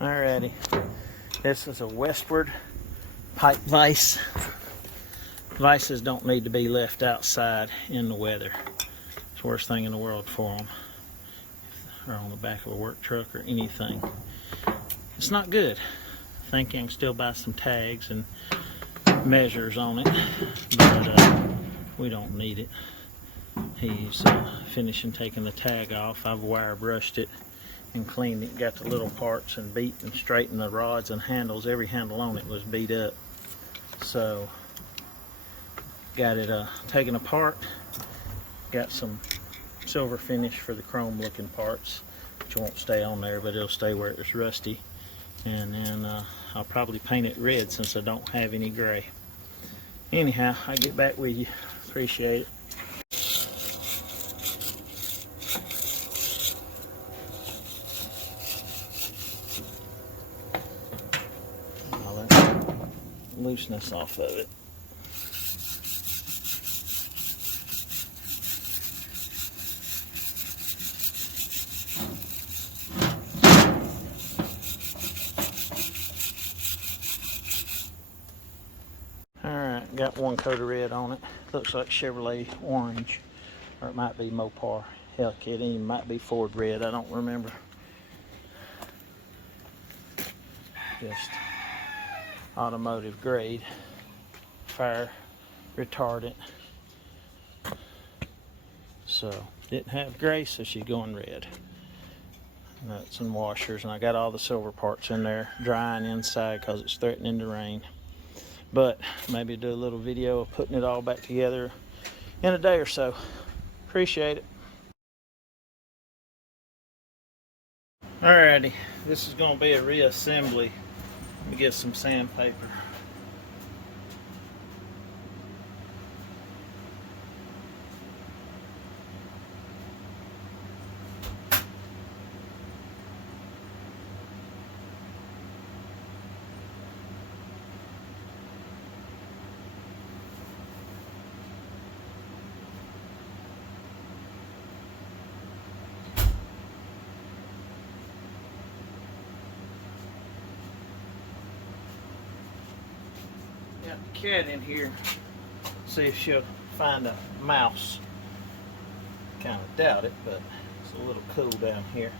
Alrighty, this is a westward pipe vise. Vices don't need to be left outside in the weather. It's the worst thing in the world for them. Or on the back of a work truck or anything. It's not good. I think you can still buy some tags and measures on it, but we don't need it. He's finishing taking the tag off. I've wire brushed it and cleaned it, got the little parts and beat and straightened the rods and handles. Every handle on it was beat up. So got it taken apart, got some silver finish for the chrome looking parts, which won't stay on there, but it'll stay where it's rusty. And then I'll probably paint it red since I don't have any gray. Anyhow, I'll get back with you. Appreciate it. Looseness off of it. Alright, got one coat of red on it. Looks like Chevrolet orange, or it might be Mopar. Heck, it even might be Ford red, I don't remember. Just automotive grade, fire retardant. So didn't have gray, so she's going red. Nuts and washers, and I got all the silver parts in there drying inside because it's threatening to rain. But maybe do a little video of putting it all back together in a day or so. Appreciate it. Alrighty, this is going to be a reassembly. Let me get some sandpaper. Got the cat in here. See if she'll find a mouse. Kind of doubt it, but it's a little cool down here.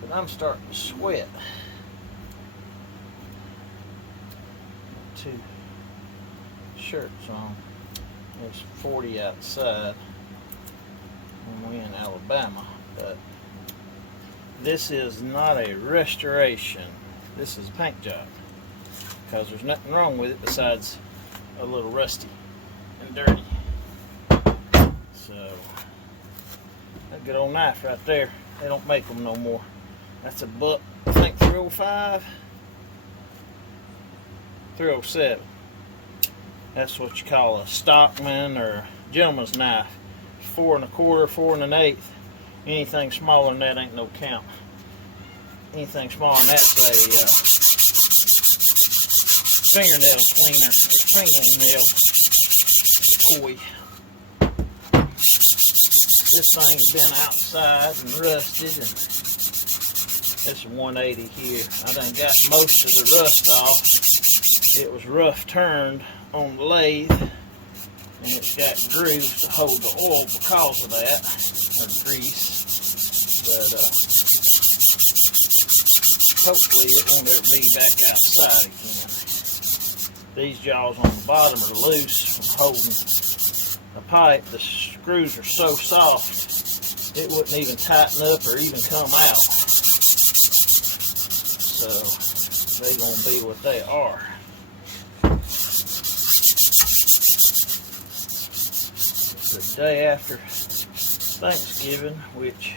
But I'm starting to sweat. Two shirts on. It's 40 outside, and we in Alabama. But this is not a restoration. This is a paint job. Because there's nothing wrong with it besides a little rusty and dirty. So that good old knife right there, they don't make them no more. That's a buck, I think 305, 307. That's what you call a stockman or a gentleman's knife. 4 1/4, 4 1/8. Anything smaller than that ain't no count. Anything smaller than that's a fingernail cleaner, or fingernail toy. This thing has been outside and rusted, and this is 180 here. I done got most of the rust off. It was rough turned on the lathe, and it's got grooves to hold the oil because of that, or grease. But hopefully it won't ever be back outside again. These jaws on the bottom are loose from holding the pipe. The screws are so soft it wouldn't even tighten up or even come out. So they're going to be what they are. It's the day after Thanksgiving, which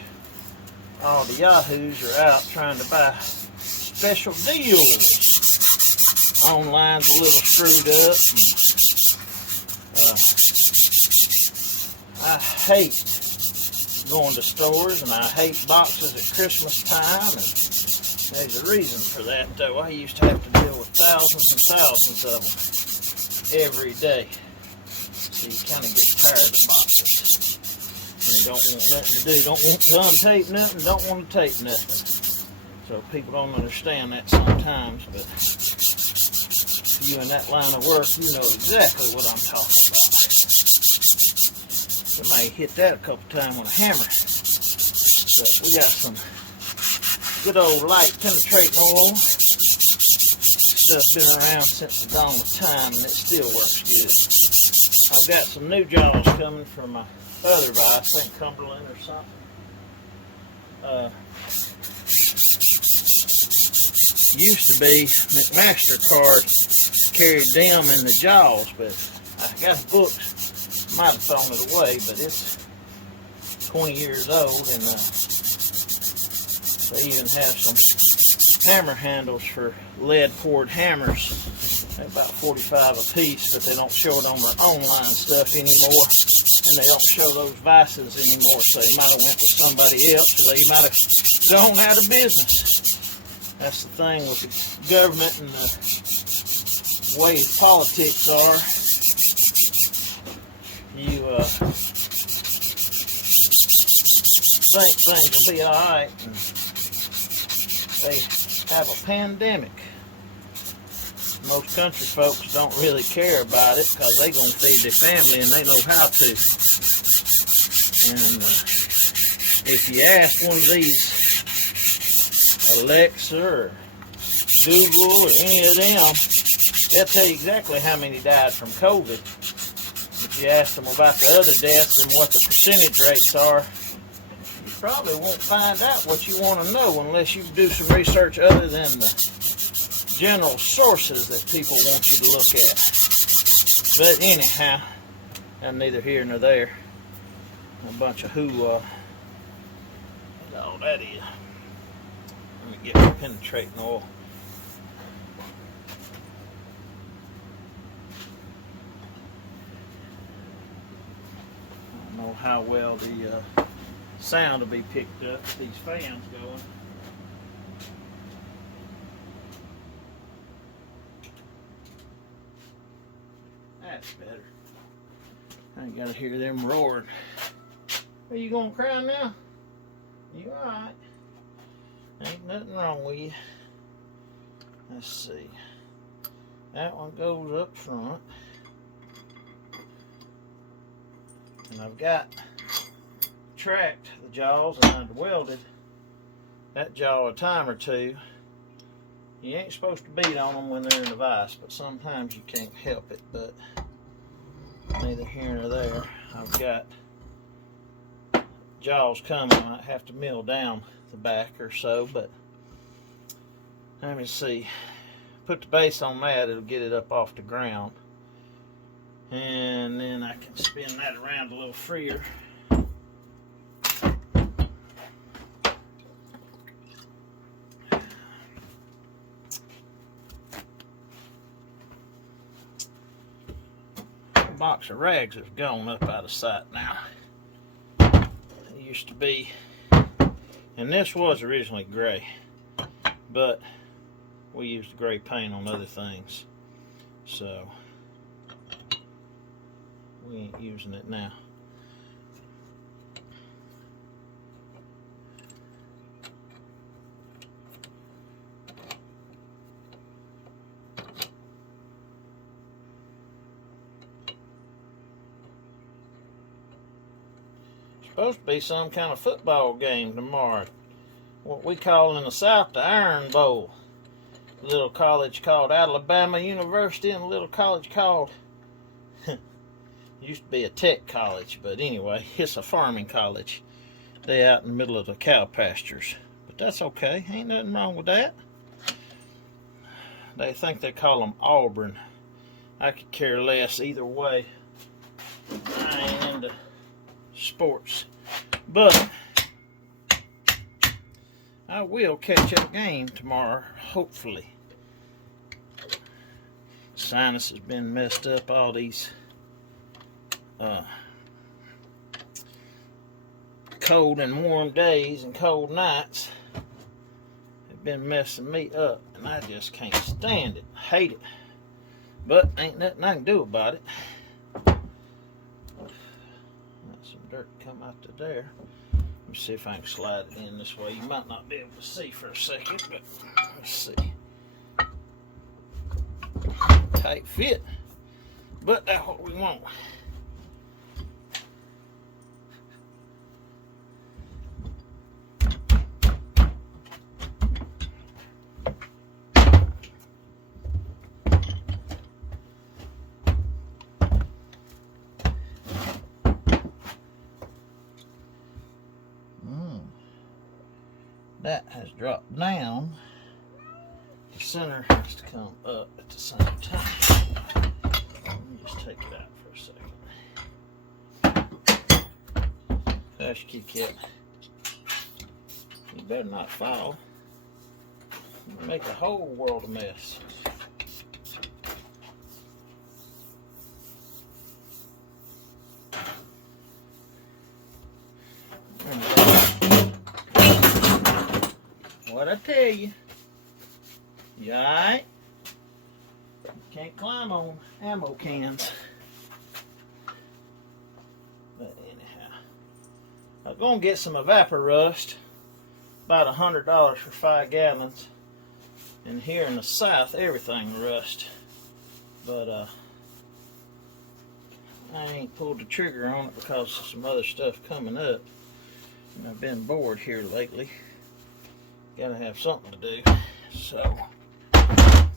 all the yahoos are out trying to buy special deals. Online's a little screwed up. I hate going to stores, and I hate boxes at Christmas time, and there's a reason for that, though. I used to have to deal with thousands and thousands of them every day. So you kind of get tired of boxes. And you don't want nothing to do. Don't want to untape nothing, don't want to tape nothing. So people don't understand that sometimes, but you in that line of work, you know exactly what I'm talking about. Somebody hit that a couple times with a hammer. But we got some good old light penetrating oil. Stuff's been around since the dawn of time, and it still works good. I've got some new jaws coming from my other vise, I think Cumberland or something. Used to be McMaster-Card carried them in the jaws, but I got a book, might have thrown it away, but it's 20 years old, and they even have some hammer handles for lead-poured hammers. They're about 45 a piece, but they don't show it on their online stuff anymore, and they don't show those vices anymore, so they might have went with somebody else, or they might have gone out of business. That's the thing with the government and the way politics are. You think things will be alright, and they have a pandemic. Most country folks don't really care about it because they're going to feed their family and they know how to. And if you ask one of these Alexa or Google or any of them, they'll tell you exactly how many died from COVID. If you ask them about the other deaths and what the percentage rates are, you probably won't find out what you want to know unless you do some research other than the general sources that people want you to look at. But anyhow, I'm neither here nor there. A bunch of hoo-ha. That's all that is. Let me get my penetrating oil. I don't know how well the sound will be picked up with these fans going. That's better. I ain't gotta hear them roaring. Are you gonna cry now? You alright? Ain't nothing wrong with you. Let's see. That one goes up front. And I've got tracked the jaws and I've welded that jaw a time or two. You ain't supposed to beat on them when they're in the vise, but sometimes you can't help it. But neither here nor there. I've got jaws coming. I might have to mill down the back or so, but let me see. Put the base on that, it'll get it up off the ground. And then I can spin that around a little freer. Box of rags have gone up out of sight now. It used to be, and this was originally gray, but we used gray paint on other things, so we ain't using it now. Supposed to be some kind of football game tomorrow. What we call in the South the Iron Bowl. A little college called Alabama University and a little college called used to be a tech college, but anyway, it's a farming college. They out in the middle of the cow pastures. But that's okay. Ain't nothing wrong with that. They think they call them Auburn. I could care less either way. I ain't into sports, but I will catch a game tomorrow, hopefully. Sinus has been messed up. All these cold and warm days and cold nights have been messing me up, and I just can't stand it. Hate it, but ain't nothing I can do about it. Let some dirt come out to there. Let me see if I can slide it in this way. You might not be able to see for a second, but let's see. Tight fit, but that's what we want. That has dropped down. The center has to come up at the same time. Let me just take it out for a second. Hush, kitty cat. You better not fall. You'll make a whole world of mess. What I tell you? You alright? Can't climb on ammo cans. But anyhow, I'm gonna get some evapor rust. About $100 for 5 gallons. And here in the south, everything rust. But I ain't pulled the trigger on it because of some other stuff coming up. And I've been bored here lately. Gotta have something to do. So there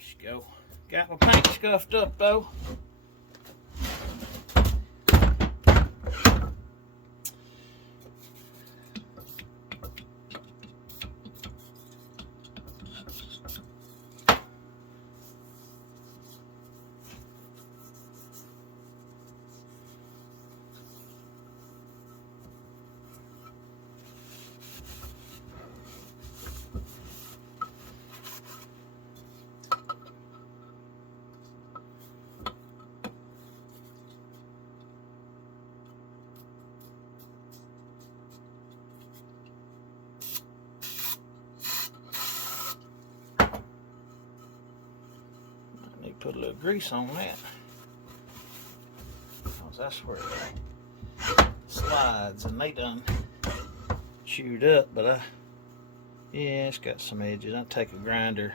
she go. Got my paint scuffed up though. Put a little grease on that, because that's where it slides, and they done chewed up. But yeah, it's got some edges. I'll take a grinder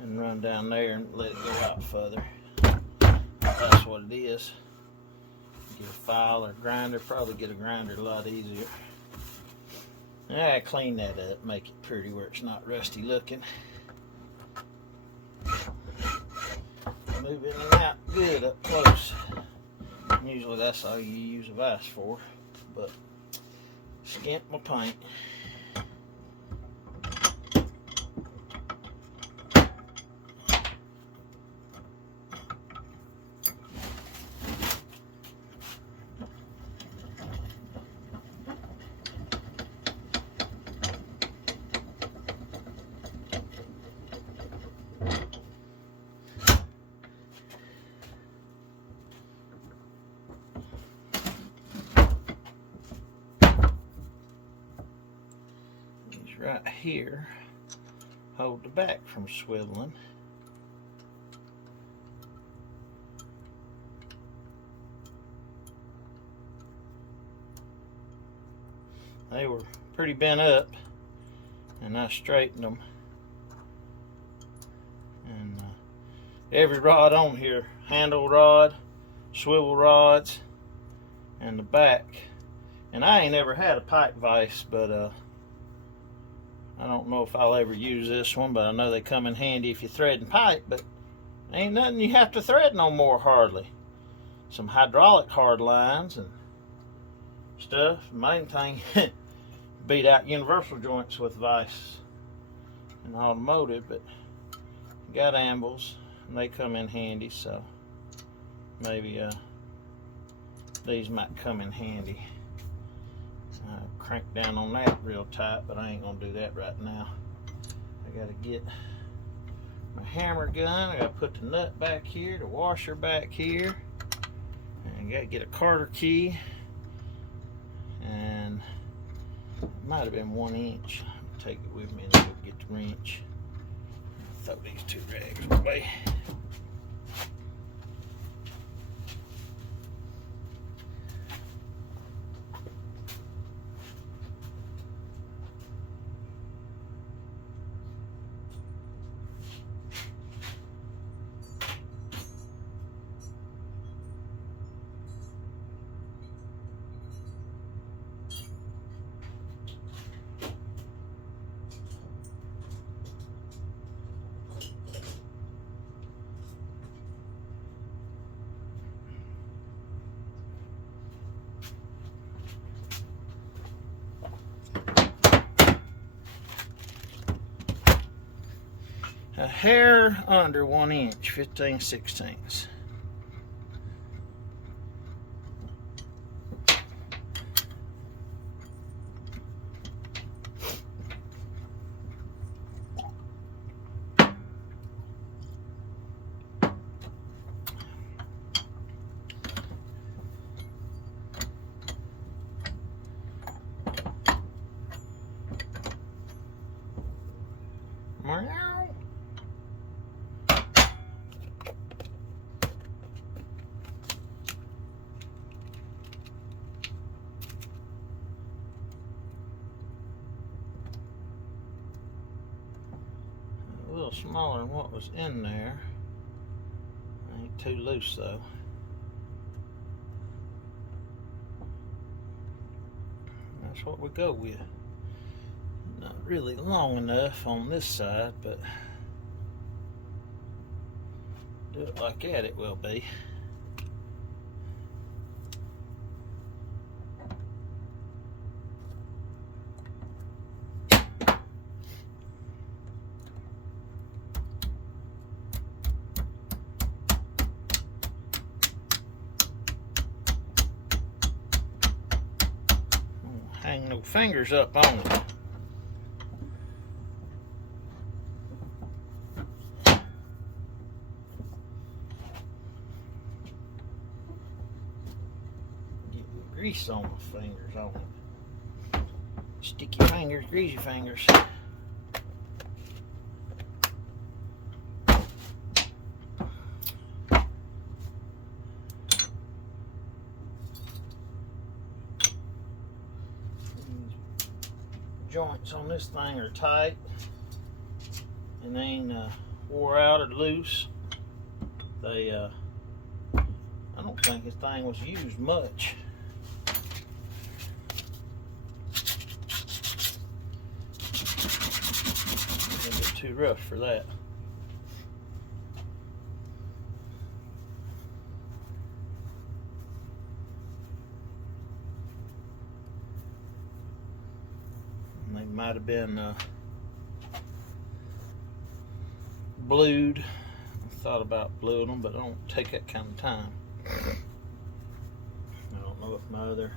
and run down there and let it go out further. That's what it is. Get a file or grinder. Probably get a grinder a lot easier. I clean that up, make it pretty where it's not rusty looking. Move in and out good up close. Usually that's all you use a vise for, but skimp my paint. Right here hold the back from swiveling. They were pretty bent up and I straightened them, and every rod on here, handle rod, swivel rods, and the back. And I ain't ever had a pipe vise, but I don't know if I'll ever use this one, but I know they come in handy if you're threading pipe, but ain't nothing you have to thread no more hardly. Some hydraulic hard lines and stuff. Main thing, beat out universal joints with vise and automotive, but got ambles and they come in handy, so maybe these might come in handy. Crank down on that real tight, but I ain't gonna do that right now. I gotta get my hammer gun. I gotta put the nut back here, the washer back here, and gotta get a Carter key, and it might have been 1 inch. I'll take it with me and go get the wrench. I throw these two rags away. A hair under 1 inch, 15/16. Meow. A little smaller than what was in there. Ain't too loose though. That's what we go with. Not really long enough on this side, but do it like that, it will be. Hang no fingers up on it. Grease on my fingers on it. Sticky fingers, greasy fingers. Joints on this thing are tight and they ain't wore out or loose. They I don't think this thing was used much. Too rough for that. And they might have been blued. I thought about bluing them, but I don't take that kind of time. I don't know if my other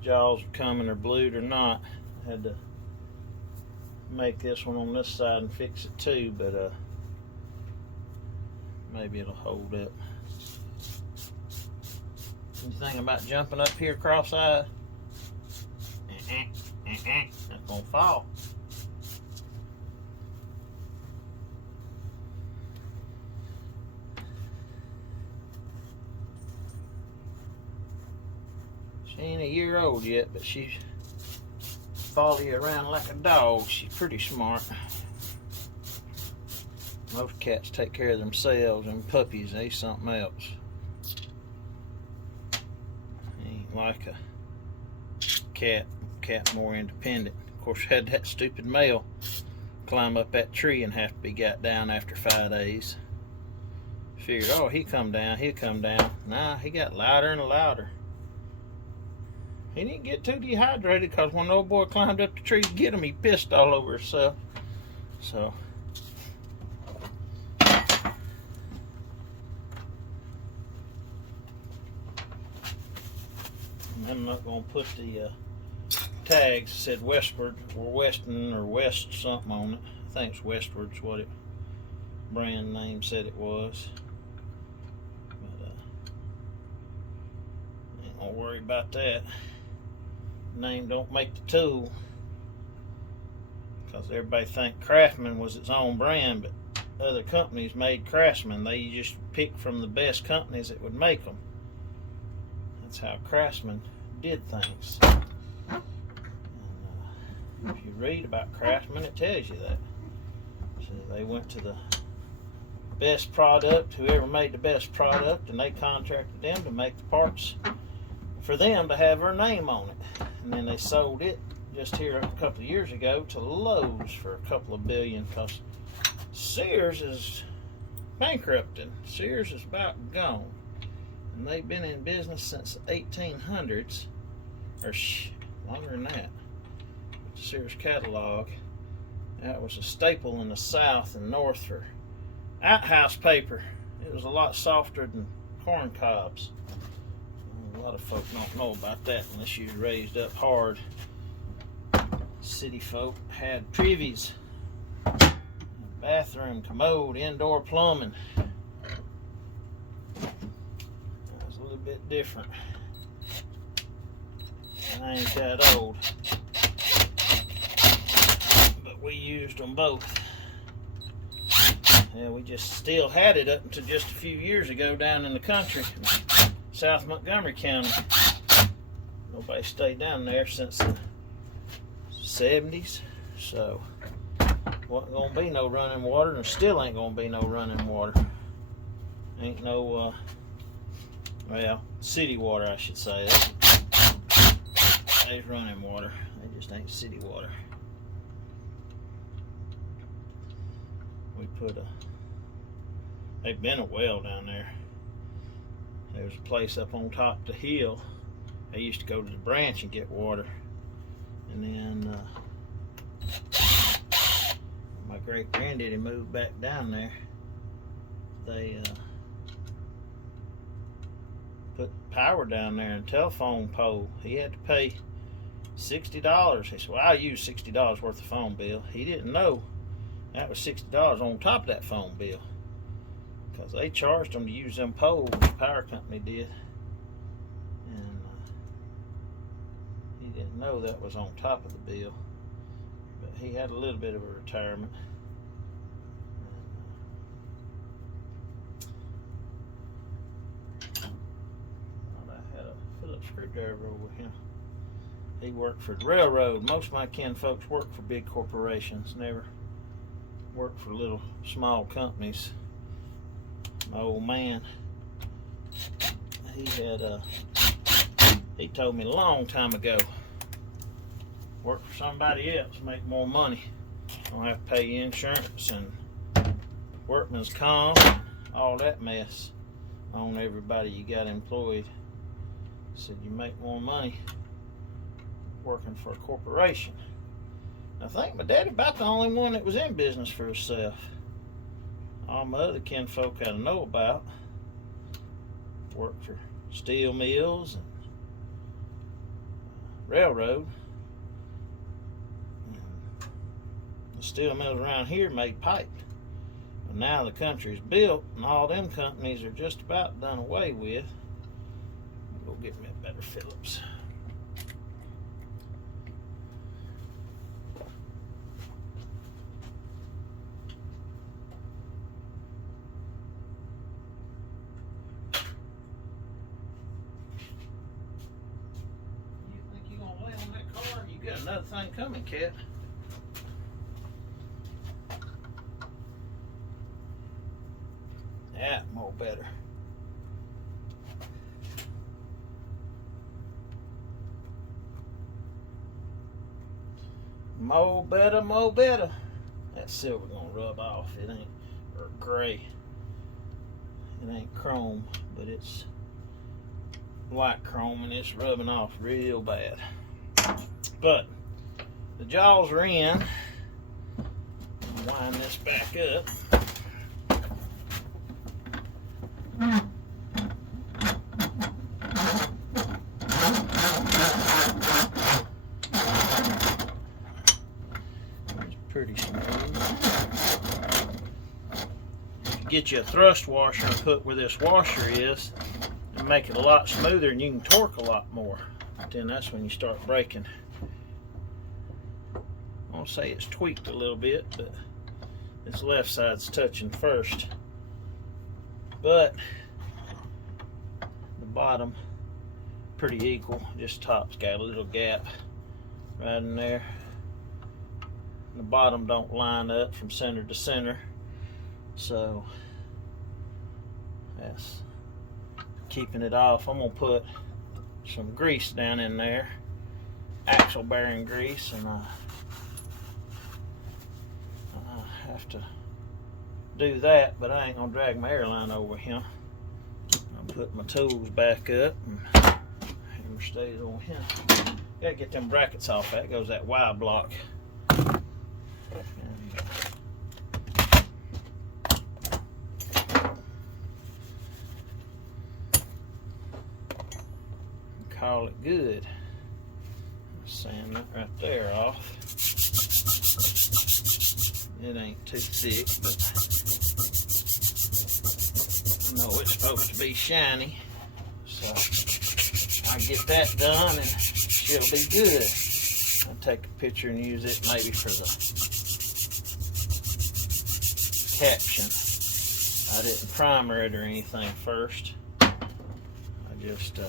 jaws are coming or blued or not. I had to make this one on this side and fix it too, but maybe it'll hold up. You thinking about jumping up here cross-eyed? That's gonna fall. She ain't a year old yet, but she's follow you around like a dog. She's pretty smart. Most cats take care of themselves, and puppies, they something else. Ain't like a cat. Cat more independent. Of course, had that stupid male climb up that tree and have to be got down after 5 days. Figured, oh, he'll come down. Nah, he got louder and louder. He didn't get too dehydrated because when the old boy climbed up the tree to get him, he pissed all over himself. So, I'm not going to put the tags that said westward or western or west something on it. I think it's westward's what it brand name said it was. But ain't gonna worry about that. Name don't make the tool, because everybody think Craftsman was its own brand, but other companies made Craftsman. They just picked from the best companies that would make them. That's how Craftsman did things. And, if you read about Craftsman, it tells you that. So they went to the best product, whoever made the best product, and they contracted them to make the parts for them to have their name on it. And then they sold it just here a couple of years ago to Lowe's for a couple of billion, because Sears is bankrupted. Sears is about gone. And they've been in business since the 1800s, or longer than that. The Sears catalog, that was a staple in the South and North for outhouse paper. It was a lot softer than corn cobs. A lot of folk don't know about that unless you're raised up hard. City folk had privies, bathroom, commode, indoor plumbing. That was a little bit different. And I ain't that old, but we used them both. Yeah, we just still had it up until just a few years ago down in the country, South Montgomery County. Nobody stayed down there since the 70s, so wasn't gonna be no running water, and still ain't gonna be no running water. Ain't no, well, city water, I should say. There's running water. They just ain't city water. We put they've been a well down there. There's a place up on top of the hill. I used to go to the branch and get water. And then my great granddaddy moved back down there. They put power down there and a telephone pole. He had to pay $60. He said, well, I'll use $60 worth of phone bill. He didn't know that was $60 on top of that phone bill, because they charged them to use them poles, the power company did. And he didn't know that was on top of the bill. But he had a little bit of a retirement. I had a Phillips screwdriver over here. He worked for the railroad. Most of my kin folks work for big corporations, never worked for little small companies. My old man, he told me a long time ago, work for somebody else, make more money, don't have to pay insurance and workman's comp and all that mess on everybody you got employed. Said you make more money working for a corporation. I think my daddy about the only one that was in business for himself. All my other kinfolk I know about worked for steel mills and railroad. And the steel mills around here made pipe. But now the country's built and all them companies are just about done away with. Go get me a better Phillips. Got another thing coming, Cat. Yeah, more better. More better, more better. That silver gonna rub off. It ain't, or gray. It ain't chrome, but it's white chrome, and it's rubbing off real bad. But the jaws are in. Wind this back up. It's pretty smooth. Get you a thrust washer and put where this washer is and make it a lot smoother, and you can torque a lot more. Then that's when you start breaking. I won't say it's tweaked a little bit, but this left side's touching first, but the bottom pretty equal. Just top's got a little gap right in there. The bottom don't line up from center to center, so that's keeping it off. I'm gonna put some grease down in there, axle bearing grease, and I have to do that, but I ain't gonna drag my airline over him. I'll put my tools back up and hammer stays on him. Gotta get them brackets off. That goes that Y block. Call it good. Sand that right there off. It ain't too thick, but I know it's supposed to be shiny, so I get that done and she'll be good. I'll take a picture and use it maybe for the caption. I didn't primer it or anything first. I just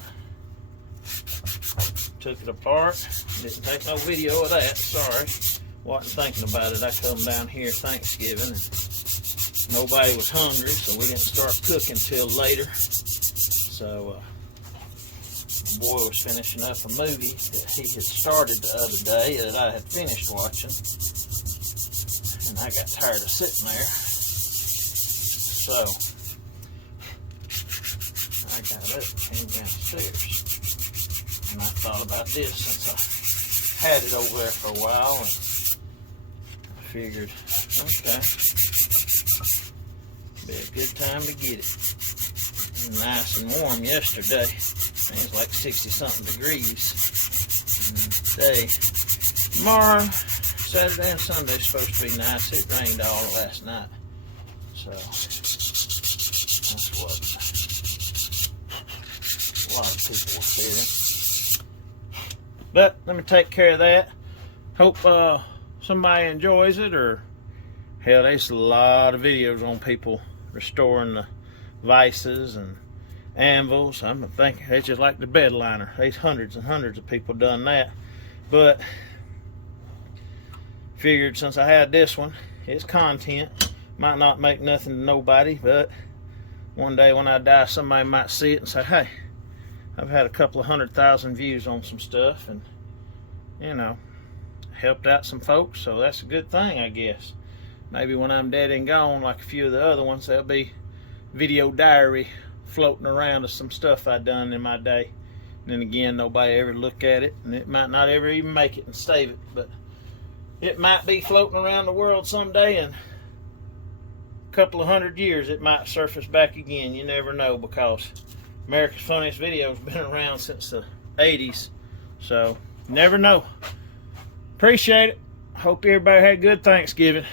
took it apart. Didn't take no video of that, sorry. Wasn't thinking about it. I come down here Thanksgiving and nobody was hungry, so we didn't start cooking till later. So the boy was finishing up a movie that he had started the other day that I had finished watching, and I got tired of sitting there, so I got up and came downstairs, and I thought about this since I had it over there for a while, and I figured, okay, be a good time to get it. It was nice and warm yesterday. It was like 60-something degrees. And today, tomorrow, Saturday and Sunday is supposed to be nice. It rained all last night, so that's what a lot of people are feeling. But let me take care of that. Hope somebody enjoys it, or hell, there's a lot of videos on people restoring the vices and anvils. I'm thinking it's just like the bed liner. There's hundreds and hundreds of people done that, but figured since I had this one, it's content. Might not make nothing to nobody, but one day when I die, somebody might see it and say, hey, I've had a couple of 100,000 views on some stuff, and you know, helped out some folks, so that's a good thing, I guess. Maybe when I'm dead and gone, like a few of the other ones, there'll be video diary floating around of some stuff I done in my day. And then again, nobody ever look at it, and it might not ever even make it and save it, but it might be floating around the world someday, and a couple of 100 years it might surface back again. You never know, because America's Funniest Video has been around since the 80s, so never know. Appreciate it. Hope everybody had a good Thanksgiving.